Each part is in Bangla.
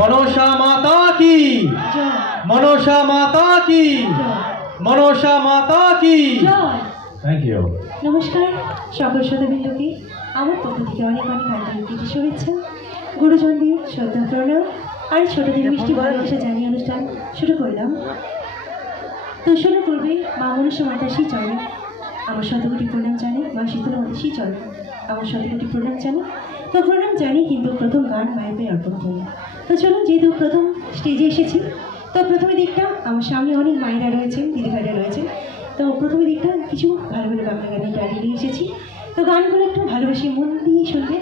মনসা মাতা কি, মনসা মাতা কি, মনসা মাতা কি। Thank you. নমস্কার সকল শ্রোতাবৃন্দকে আমার পক্ষ থেকে অনেক অনেক আন্তরিক শুভেচ্ছা, গুরুজনদের শ্রদ্ধা প্রণাম আর ছোটদের মিষ্টি ভালোবাসা জানিয়ে অনুষ্ঠান শুরু করলাম। তো শুরু করবে মা মনসা মাতা শ্রী চরণে আমার শতকোটি প্রণাম জানি, মা শীতলা মাতা শ্রী চরণে আমার শতকোটি প্রণাম জানি। তো প্রণাম জানি কিন্তু প্রথম গান মায়ের পায়ে অর্পণ করি। তো চলুন, যেহেতু প্রথম স্টেজে এসেছি, তো প্রথমে দিকটা আমার সামনে অনেক মায়েরা রয়েছেন, দিদিভাইরা রয়েছেন। তো প্রথমে দিকটা কিছু ভালো ভালো বাংলা গানের ডায়রি নিয়ে এসেছি। তো গানগুলো একটু ভালোবেসে মন দিয়ে শুনবে।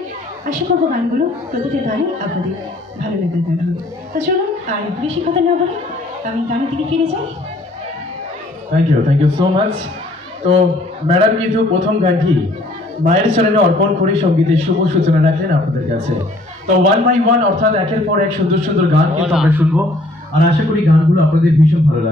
আশা করবো গানগুলো প্রতিটা গানই আপনাদের ভালো লাগার গান হবে। তো চলুন, আর বেশি কথা না বলে আমি গানের দিকে ফিরে যাই। Thank you so much. তো ম্যাডাম কিন্তু প্রথম গানটি মায়ের চরণে অর্পণ করে সঙ্গীতের শুভ সূচনা রাখলেন আপনাদের কাছে। তো 1 by 1 অর্থাৎ একের পর এক সুন্দর সুন্দর গান কিন্তু আমরা শুনবো, আর আশা করি গানগুলো আপনাদের ভীষণ ভালো লাগবে।